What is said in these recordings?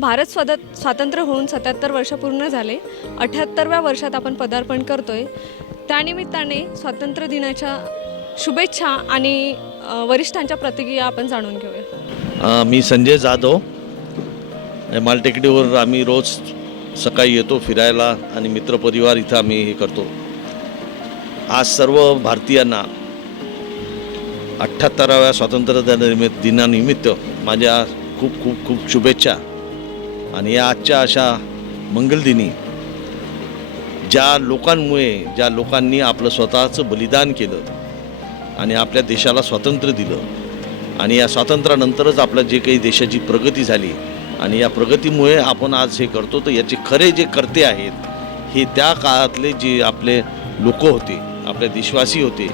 भारत स्वद स्वातंत्र्य होऊन सत्याहत्तर वर्ष पूर्ण झाले. अठ्याहत्तरव्या वर्षात आपण पदार्पण करतोय. त्यानिमित्ताने स्वातंत्र्य दिनाच्या शुभेच्छा आणि वरिष्ठांच्या प्रतिक्रिया आपण जाणून घेऊया. मी संजय जाधव. मालटेकडीवर आम्ही रोज सकाळी येतो फिरायला आणि मित्रपरिवार इथं आम्ही हे करतो. आज सर्व भारतीयांना अठ्ठ्याहत्तराव्या स्वातंत्र्य दिनानिमित्त माझ्या खूप खूप खूप शुभेच्छा. आणि या आजच्या अशा मंगलदिनी ज्या लोकांमुळे ज्या लोकांनी आपलं स्वतःचं बलिदान केलं आणि आपल्या देशाला स्वातंत्र्य दिलं आणि या स्वातंत्र्यानंतरच आपल्या जे काही देशाची प्रगती झाली आणि या प्रगतीमुळे आपण आज हे करतो तर याचे खरे जे करते आहेत हे त्या काळातले जे आपले लोक होते आपले देशवासी होते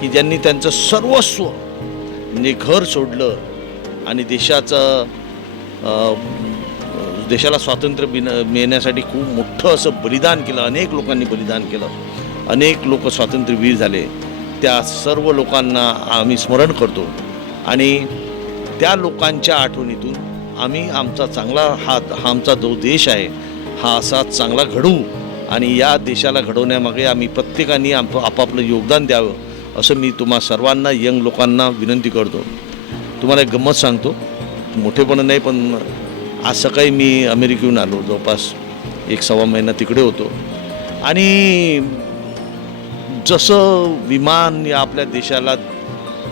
की ज्यांनी त्यांचं सर्वस्व म्हणजे घर सोडलं आणि देशाचं देशाला स्वातंत्र्य बिन मिळण्यासाठी खूप मोठं असं बलिदान केलं. अनेक लोकांनी बलिदान केलं. अनेक लोक स्वातंत्र्यवीर झाले. त्या सर्व लोकांना आम्ही स्मरण करतो. आणि त्या लोकांच्या आठवणीतून आम्ही आमचा चांगला हा हा आमचा जो देश आहे हा असा चांगला घडवू आणि या देशाला घडवण्यामागे आम्ही प्रत्येकाने आप आपापलं योगदान द्यावं असं मी तुम्हा सर्वांना यंग लोकांना विनंती करतो. तुम्हाला एक गंमत सांगतो. मोठेपणा नाही पण आज सकाळी मी अमेरिकेहून आलो जवळपास एक सव्वा महिना तिकडे होतो. आणि जसं विमान या आपल्या देशाला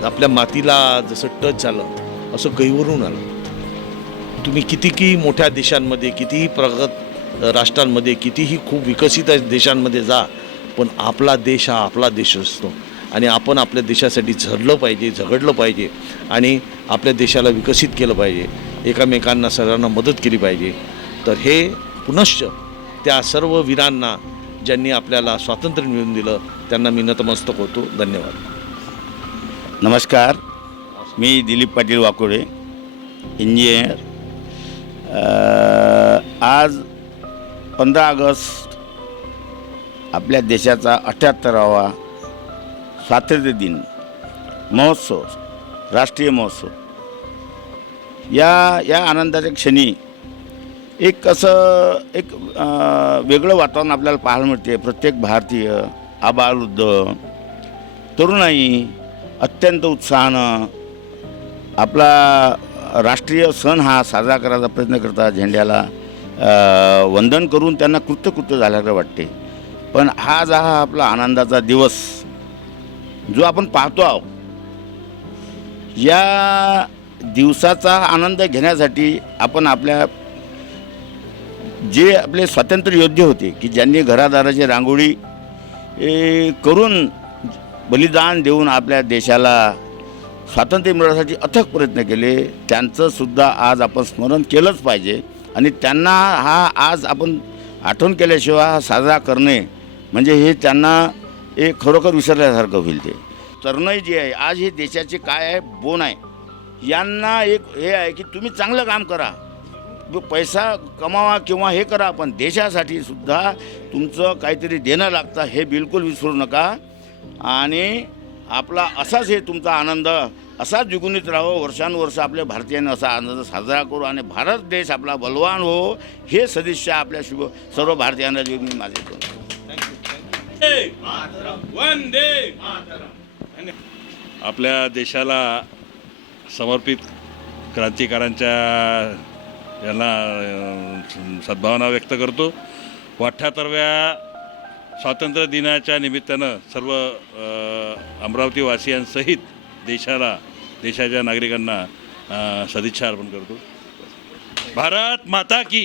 आपल्या मातीला जसं टच झालं असं गैवरून आलं. तुम्ही कितीही मोठ्या देशांमध्ये कितीही प्रगत राष्ट्रांमध्ये कितीही खूप विकसित देशांमध्ये जा पण आपला देश हा आपला देश असतो. आणि आपण आपल्या देशासाठी झडलं पाहिजे झगडलं पाहिजे आणि आपल्या देशाला विकसित केलं पाहिजे. एकामेकांना सर्वांना मदत केली पाहिजे. तर हे पुनश्च त्या सर्व वीरांना ज्यांनी आपल्याला स्वातंत्र्य मिळवून दिलं त्यांना मी नतमस्तक होतो. धन्यवाद. नमस्कार. मी दिलीप पाटील वाकोडे इंजिनियर. आज पंधरा ऑगस्ट आपल्या देशाचा अठ्ठ्याहत्तरावा स्वातंत्र्य दिन महोत्सव राष्ट्रीय महोत्सव. या या आनंदाच्या क्षणी एक असं एक वेगळं वातावरण आपल्याला पाहायला मिळते. प्रत्येक भारतीय आबालवृद्ध तरुणाई अत्यंत उत्साहानं आपला राष्ट्रीय सण हा साजरा करायचा प्रयत्न करतात झेंड्याला वंदन करून त्यांना कृत्यकृत्य झाल्याकडे वाटते. पण हा हा आपला आनंदाचा दिवस जो आपण पाहतो आहोत या दिवसाचा आनंद घेण्यासाठी आपण आपल्या जे आपले स्वातंत्र्य योद्धे होते की ज्यांनी घरादाराची रांगोळी ए, करून बलिदान देऊन आपल्या देशाला स्वातंत्र्य मिळवण्यासाठी अथक प्रयत्न केले त्यांचंसुद्धा आज आपण स्मरण केलंच पाहिजे. आणि त्यांना हा आज आपण आठवण केल्याशिवाय हा साजरा करणे म्हणजे हे त्यांना एक खरोखर विसरल्यासारखं होईल ते. तरुणाई जी आहे आज हे देशाचे काय आहे? बोन आहे. यांना एक हे आहे की तुम्ही चांगलं काम करा. पैसा कमावा किंवा हे करा पण देशासाठी सुद्धा तुमचं काहीतरी देणं लागतं हे बिलकुल विसरू नका. आणि आपला असाच हे तुमचा आनंद असाच द्विगुणित राहो. वर्षानुवर्ष आपल्या भारतीयांनी असा आनंद साजरा करू आणि भारत देश आपला बलवान हो हे सदिच्छा आपल्या शुभ सर्व भारतीयांना जे मी माझे आपल्या देशाला समर्पित क्रांतिकारांच्या यांना सद्भावना व्यक्त करतो. अठ्ठ्याहत्तरव्या स्वातंत्र्य दिनाच्या निमित्तानं सर्व अमरावतीवासियांसहित देशाला देशाच्या नागरिकांना सदिच्छा अर्पण करतो. भारत माता की